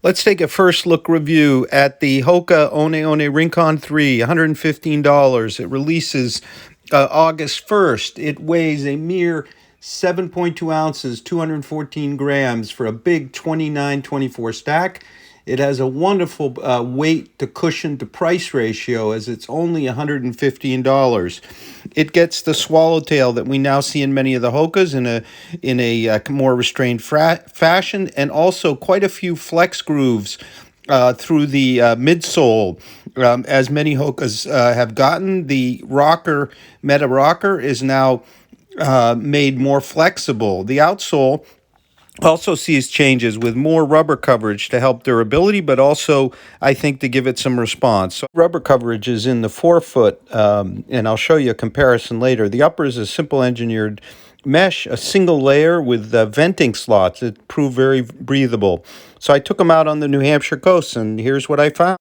Let's take a first look review at the Hoka One One Rincon 3, $115. It releases August 1st. It weighs a mere 7.2 ounces, 214 grams for a big 29-24 stack. It has a wonderful weight to cushion to price ratio, as it's only $115. It gets the swallowtail that we now see in many of the Hokas in a more restrained fashion, and also quite a few flex grooves through the midsole. As many Hokas have gotten, the Meta rocker is now made more flexible. The outsole also sees changes with more rubber coverage to help durability, but also, I think, to give it some response. So rubber coverage is in the forefoot, and I'll show you a comparison later. The upper is a simple engineered mesh, a single layer with venting slots that prove very breathable. So I took them out on the New Hampshire coast, and here's what I found.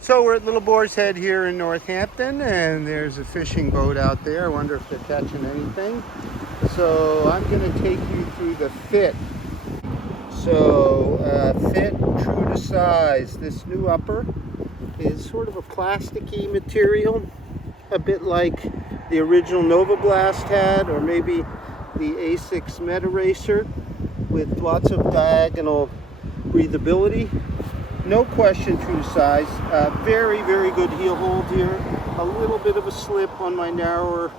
So we're at Little Boar's Head here in Northampton, and there's a fishing boat out there. I wonder if they're catching anything. So I'm going to take you through the fit. So fit, true to size. This new upper is sort of a plasticky material, a bit like the original Nova Blast had, or maybe the A6 Meta Racer, with lots of diagonal breathability. No question, true to size. Very, very good heel hold here. A little bit of a slip on my narrower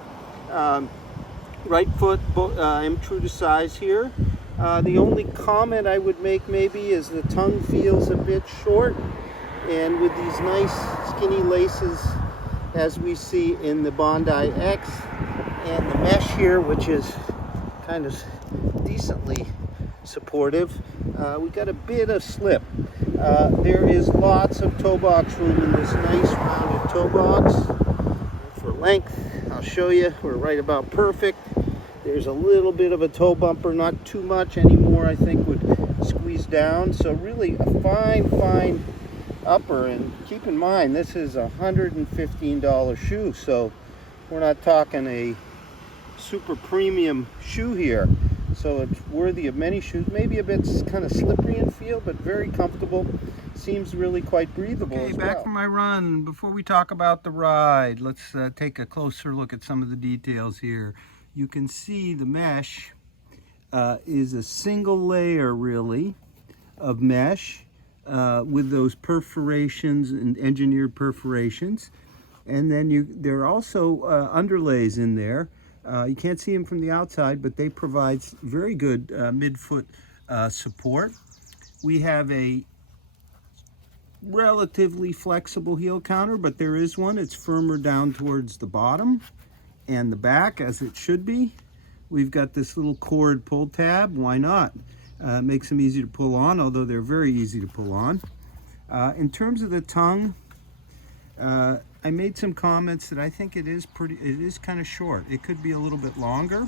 right foot. I'm true to size here. The only comment I would make maybe is the tongue feels a bit short, and with these nice skinny laces as we see in the Bondi X, and the mesh here, which is kind of decently supportive, we got a bit of slip. There is lots of toe box room in this nice rounded toe box. For length, I'll show you, we're right about perfect. There's a little bit of a toe bumper, not too much anymore, I think would squeeze down. So really a fine upper, and keep in mind this is a $115 shoe, so we're not talking a super premium shoe here. So it's worthy of many shoes. Maybe a bit kind of slippery in feel, but very comfortable. Seems really quite breathable as well. Back from my run. Before we talk about the ride, let's take a closer look at some of the details here. You can see the mesh is a single layer, really, of mesh with those perforations and engineered perforations. And then there are also underlays in there. You can't see them from the outside, but they provide very good midfoot support. We have a relatively flexible heel counter, but there is one. It's firmer down towards the bottom and the back, as it should be. We've got this little cord pull tab. Why not? Makes them easy to pull on, although they're very easy to pull on. In terms of the tongue, I made some comments that I think it is kind of short. It could be a little bit longer.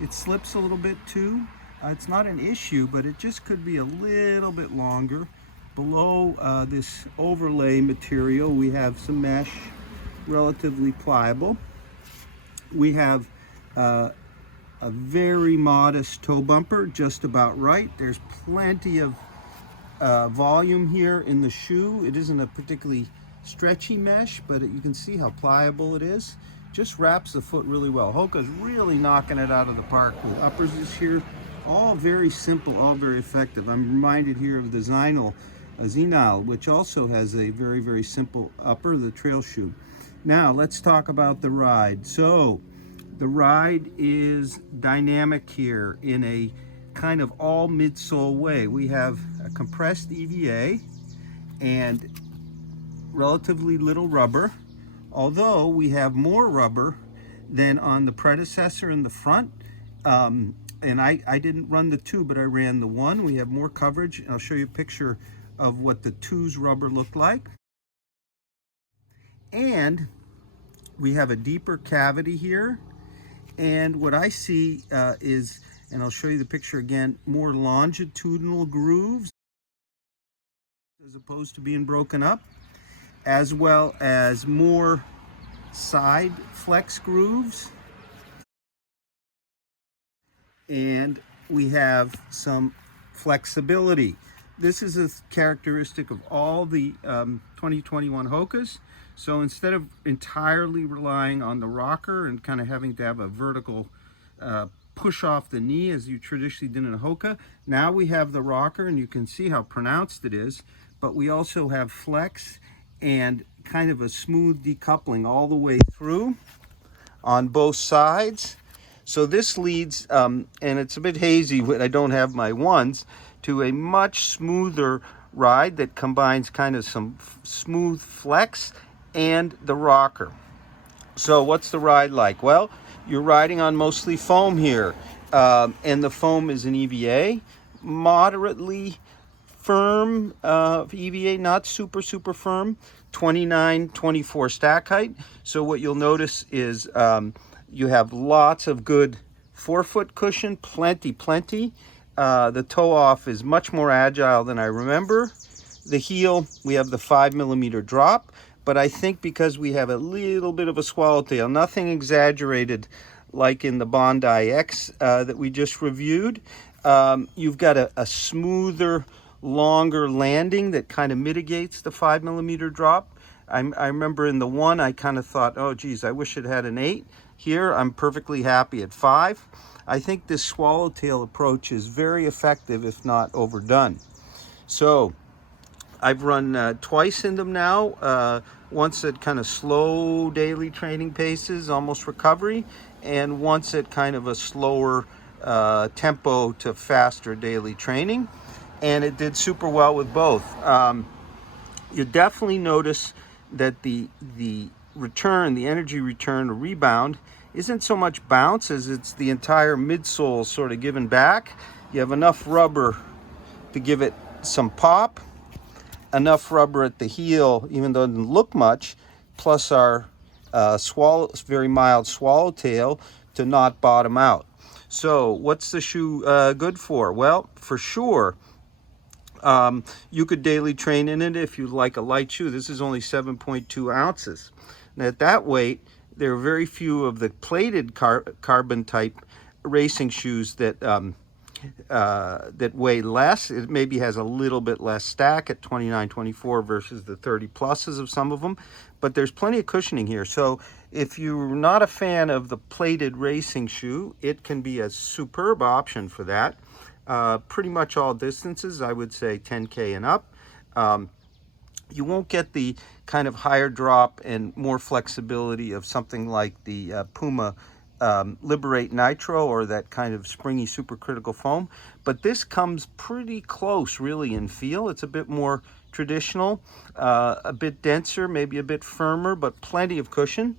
It slips a little bit too. It's not an issue, but it just could be a little bit longer. Below this overlay material, we have some mesh, relatively pliable. We have a very modest toe bumper, just about right. There's plenty of volume here in the shoe. It isn't a particularly stretchy mesh, but you can see how pliable it is. Just wraps the foot really well. Hoka's really knocking it out of the park with uppers this year. All very simple, all very effective. I'm reminded here of the Zenile, which also has a very, very simple upper, the trail shoe. Now let's talk about the ride. So the ride is dynamic here in a kind of all midsole way. We have a compressed EVA and relatively little rubber, although we have more rubber than on the predecessor in the front. And I didn't run the 2, but I ran the 1. We have more coverage, and I'll show you a picture of what the 2's rubber looked like. And we have a deeper cavity here, and what I see is, and I'll show you the picture again, more longitudinal grooves as opposed to being broken up, as well as more side flex grooves. and we have some flexibility. This is a characteristic of all the 2021 Hokas. So instead of entirely relying on the rocker and kind of having to have a vertical push off the knee as you traditionally did in a Hoka, now we have the rocker, and you can see how pronounced it is, but we also have flex and kind of a smooth decoupling all the way through on both sides. So this leads, and it's a bit hazy when I don't have my ones, to a much smoother ride that combines kind of some smooth flex and the rocker. So what's the ride like? Well, you're riding on mostly foam here, and the foam is an EVA, moderately firm EVA, not super firm, 29-24 stack height. So what you'll notice is you have lots of good forefoot cushion, plenty. The toe off is much more agile than I remember. The heel, we have the 5mm drop, but I think because we have a little bit of a swallowtail, nothing exaggerated like in the Bondi X that we just reviewed. You've got a smoother, longer landing that kind of mitigates the 5mm drop. I remember in the one, I kind of thought, oh geez, I wish it had an 8. Here, I'm perfectly happy at 5. I think this swallowtail approach is very effective, if not overdone. So I've run twice in them now, once at kind of slow daily training paces, almost recovery, and once at kind of a slower tempo to faster daily training. And it did super well with both. You definitely notice that the return, the energy return or rebound, isn't so much bounce as it's the entire midsole sort of giving back. You have enough rubber to give it some pop, enough rubber at the heel, even though it doesn't look much, plus our very mild swallowtail to not bottom out. So what's the shoe good for? Well, for sure, you could daily train in it if you like a light shoe. This is only 7.2 ounces. Now at that weight, there are very few of the plated carbon type racing shoes that that weigh less. It maybe has a little bit less stack at 29-24 versus the 30 pluses of some of them, but there's plenty of cushioning here. So if you're not a fan of the plated racing shoe, it can be a superb option for that. Pretty much all distances, I would say 10K and up. You won't get the kind of higher drop and more flexibility of something like the Puma Liberate Nitro or that kind of springy supercritical foam, but this comes pretty close really in feel. It's a bit more traditional, a bit denser, maybe a bit firmer, but plenty of cushion.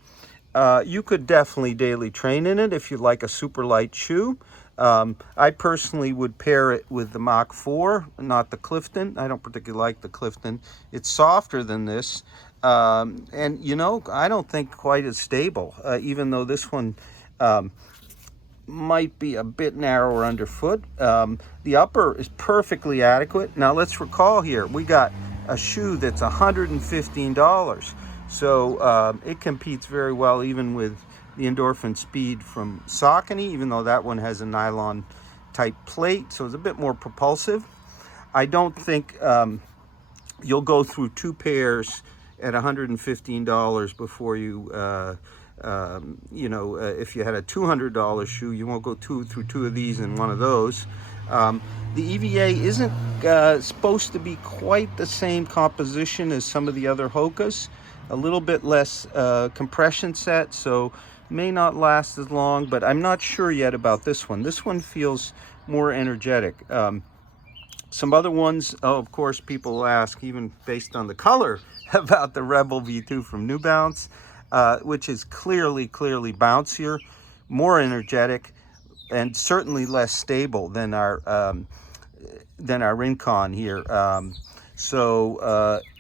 You could definitely daily train in it if you like a super light shoe. I personally would pair it with the Mach 4, not the Clifton. I don't particularly like the Clifton. It's softer than this, and you know, I don't think quite as stable, even though this one might be a bit narrower underfoot. The upper is perfectly adequate. Now let's recall here, we got a shoe that's $115. So it competes very well even with the Endorphin Speed from Saucony, even though that one has a nylon type plate, so it's a bit more propulsive. I don't think you'll go through two pairs at $115 before you, if you had a $200 shoe, you won't go through two of these and one of those. The EVA isn't supposed to be quite the same composition as some of the other Hokas. A little bit less compression set, so may not last as long, but I'm not sure yet about this one. This one feels more energetic. Some other ones, of course, people will ask, even based on the color, about the Rebel V2 from New Balance, which is clearly bouncier, more energetic, and certainly less stable than our Rincon here.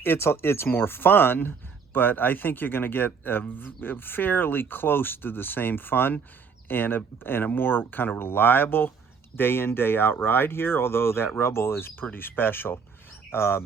It's more fun, but I think you're going to get fairly close to the same fun and a more kind of reliable day in, day out ride here, although that Rebel is pretty special. I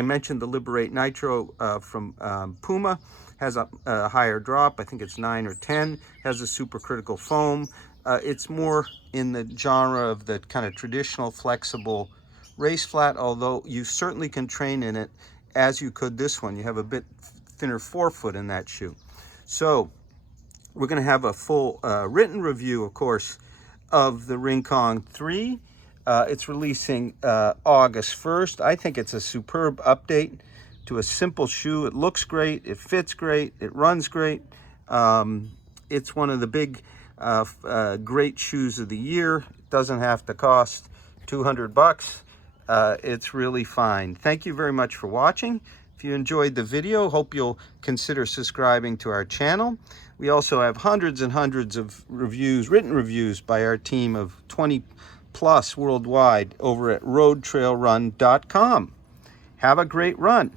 mentioned the Liberate Nitro from Puma, has a higher drop. I think it's 9 or 10, has a supercritical foam. It's more in the genre of the kind of traditional flexible race flat, although you certainly can train in it as you could this one. You have a bit thinner forefoot in that shoe. So we're going to have a full written review, of course, of the Rincon 3. It's releasing August 1st. I think it's a superb update to a simple shoe. It looks great, it fits great, it runs great. It's one of the big great shoes of the year. It doesn't have to cost 200 bucks. It's really fine. Thank you very much for watching. If you enjoyed the video, hope you'll consider subscribing to our channel. We also have hundreds and hundreds of reviews, written reviews by our team of 20 plus worldwide over at RoadTrailRun.com. Have a great run.